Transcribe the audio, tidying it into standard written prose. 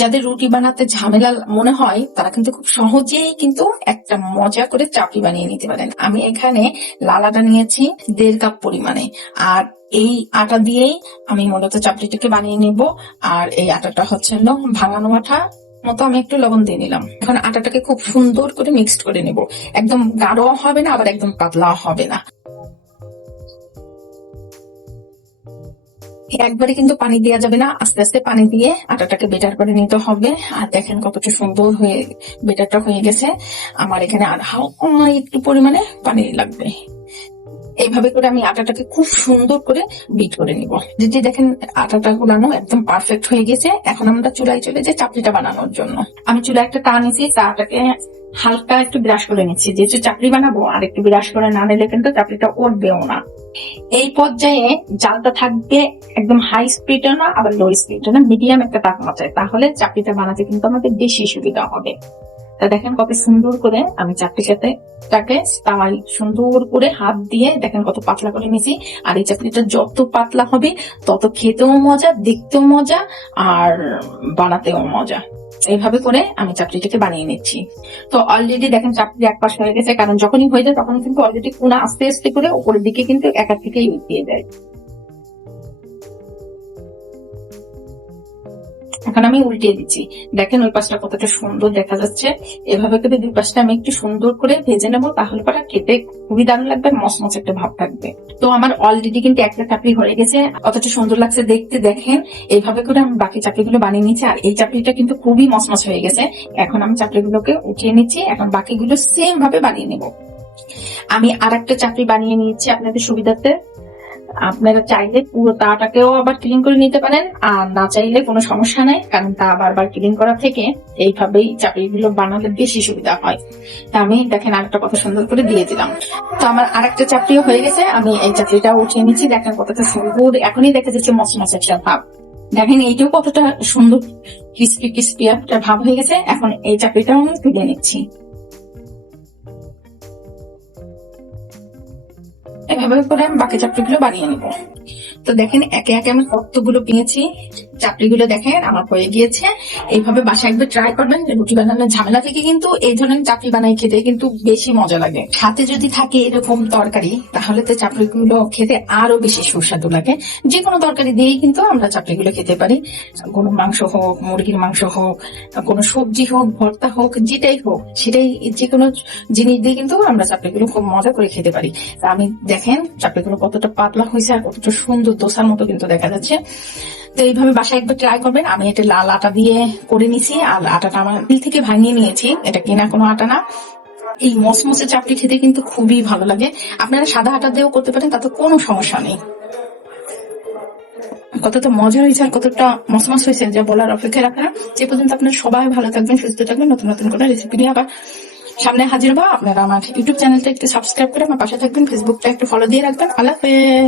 যাদের রুটি বানাতে ঝামেলা মনে হয় তারা কিন্তু খুব সহজেই কিন্তু একটা মজা করে চাপড়ি বানিয়ে নিতে পারেন। আমি এখানে লাল আটা নিয়েছি 1.5 কাপ পরিমাণে, আর এই আটা দিয়েই আমি মূলত চাপড়িটাকে বানিয়ে নিব। আর এই আটাটা হচ্ছে ভাঙানো আটা মতো আমি একটু লবণ দিয়ে নিলাম। এখন আটাটাকে খুব সুন্দর করে মিক্সড করে নিব। একদম গাঢ় হবে না, আবার একদম পাতলা হবে না। একবারে কিন্তু পানি দেওয়া যাবে না, আস্তে আস্তে পানি দিয়ে আটাটাকে বেটার করে নিতে হবে। আর দেখেন কতটা সুন্দর হয়ে বেটারটা হয়ে গেছে। আমার এখানে আর হালকা একটু পরিমাণে পানি লাগবে। এইভাবে করে আমি আটাটাকে খুব সুন্দর করে বিট করে নিব। যদি দেখেন আটাটা গুলানো একদম পারফেক্ট হয়ে গেছে, এখন আমরা চুলায় চলে যাই চাপড়িটা বানানোর জন্য। আমি চুলায় একটা টা নিয়েছি, চাটাকে হালকা একটু ব্রাশ করে নিচ্ছি, যেহেতু চাপড়ি বানাবো। আর একটু ব্রাশ করে না নিলে কিন্তু চাপড়িটা উঠবেও না। এই পর্যায়ে জালটা থাকবে একদম হাই স্পিডে না, আবার লো স্পিডে না, মিডিয়াম একটা তাপমাত্রায়, তাহলে চাপড়িটা বানাতে কিন্তু আমাদের বেশি সুবিধা হবে। তা দেখেন কত সুন্দর করে আমি চাপড়িটাকে তাওয়ায় সুন্দর করে হাত দিয়ে দেখেন কত পাতলা করে নিয়েছি। আর এই চাপড়িটা যত পাতলা হবে তত খেতেও মজা, দেখতেও মজা, আর বানাতেও মজা। এইভাবে করে আমি চাপড়িটাকে বানিয়ে নিচ্ছি। তো অলরেডি দেখেন চাপড়ি এক পাশ হয়ে গেছে, কারণ যখনই হয়ে যায় তখন কিন্তু অলরেডি কোনা আস্তে আস্তে করে উপরের দিকে কিন্তু একা থেকেই উঠিয়ে যায়। এখন আমি উল্টিয়ে দিচ্ছি, দেখেন ওই পাশটা কতটা সুন্দর দেখা যাচ্ছে। এভাবে করে দুই পাশটা আমি একটু সুন্দর করে ভেজে নেবো, তাহলে পরে খেতে খুবই দারুণ লাগবে, মচমচ একটা ভাব থাকবে। তো আমার অলরেডি কিন্তু একটা চাপড়ি হয়ে গেছে, কতটা সুন্দর লাগছে দেখতে। দেখেন এইভাবে করে আমি বাকি চাপড়িগুলো বানিয়ে নিচ্ছি। আর এই চাপড়িটা কিন্তু খুবই মচমচ হয়ে গেছে। এখন আমি চাপড়িগুলোকে উঠিয়ে নিচ্ছি, এখন বাকিগুলো সেম ভাবে বানিয়ে নেব। আমি আর একটা চাপড়ি বানিয়ে নিচ্ছি আপনাদের সুবিধার্থে। আপনারা চাইলে পুরো তাটাকেও আবার ক্লিন করে নিতে পারেন, আর না চাইলে কোনো সমস্যা নাই, কারণ তা বারবার ক্লিন করা থেকে এইভাবেই চাপড়িগুলো বানালে বেশি সুবিধা হয়। তা আমি দেখেন আরেকটা কত সুন্দর করে দিয়ে দিলাম। তো আমার আরেকটা চাপড়িও হয়ে গেছে, আমি এই চাপড়িটা উঠিয়ে নিচ্ছি। দেখেন কতটা সুন্দর, এখনই দেখা যাচ্ছে মচমচ একটা ভাব। দেখেন এইটাও কতটা সুন্দর ক্রিস্পি ক্রিস্পি একটা ভাব হয়ে গেছে। এখন এই চাপড়িটাও আমি তুলে নিচ্ছি। এভাবে করে আমি বাকি চাপড়িগুলো বানিয়ে নেব। তো দেখেন একে একে আমি কতগুলো পেয়েছি, চাপড়িগুলো দেখেন আমার হয়ে গিয়েছে। এইভাবে বাসায় একবার ট্রাই করবেন। রুটি বানানোর ঝামেলা থেকে কিন্তু এই ধরনের চাপড়ি বানাই খেতে কিন্তু বেশি মজা লাগে। সাথে যদি থাকে এরকম তরকারি, তাহলে তো চাপড়িগুলো খেতে আরো বেশি সুস্বাদু লাগে। যে কোনো তরকারি দিয়েই কিন্তু আমরা চাপড়িগুলো খেতে পারি, কোনো মাংস হোক, মুরগির মাংস হোক, কোনো সবজি হোক, ভর্তা হোক, যেটাই হোক, সেটাই যে কোনো জিনিস দিয়ে কিন্তু আমরা চাপড়িগুলো খুব মজা করে খেতে পারি। তা আমি দেখেন চাপড়িগুলো কতটা পাতলা হয়েছে আর কতটা সুন্দর দোসার মতো কিন্তু দেখা যাচ্ছে। তো এইভাবে বাসায় একবার ট্রাই করবেন। আমি এটা লাল আটা দিয়ে করে নিছি, আর আটাটা আমার মিল থেকে ভাঙিয়ে নিয়েছি, এটা কেনা কোনো আটা না। এই মসমসে চাপড়ি খেতে কিন্তু খুবই ভালো লাগে। আপনারা সাদা আটা দিয়েও করতে পারেন, তাতে কোনো সমস্যা নেই। কতটা মজা হয়েছে আর কতটা মসমস হয়েছে যা বলার অপেক্ষা রাখে না। যে পর্যন্ত আপনারা সবাই ভালো থাকবেন, সুস্থ থাকবেন, নতুন নতুন করে রেসিপি নিয়ে আবার সামনে হাজির হবো। আপনারা আমার ইউটিউব চ্যানেলটা একটু সাবস্ক্রাইব করে আমার পাশে থাকবেন, ফেসবুকটা একটু ফলো দিয়ে রাখবেন। আল্লাহ হাফেজ।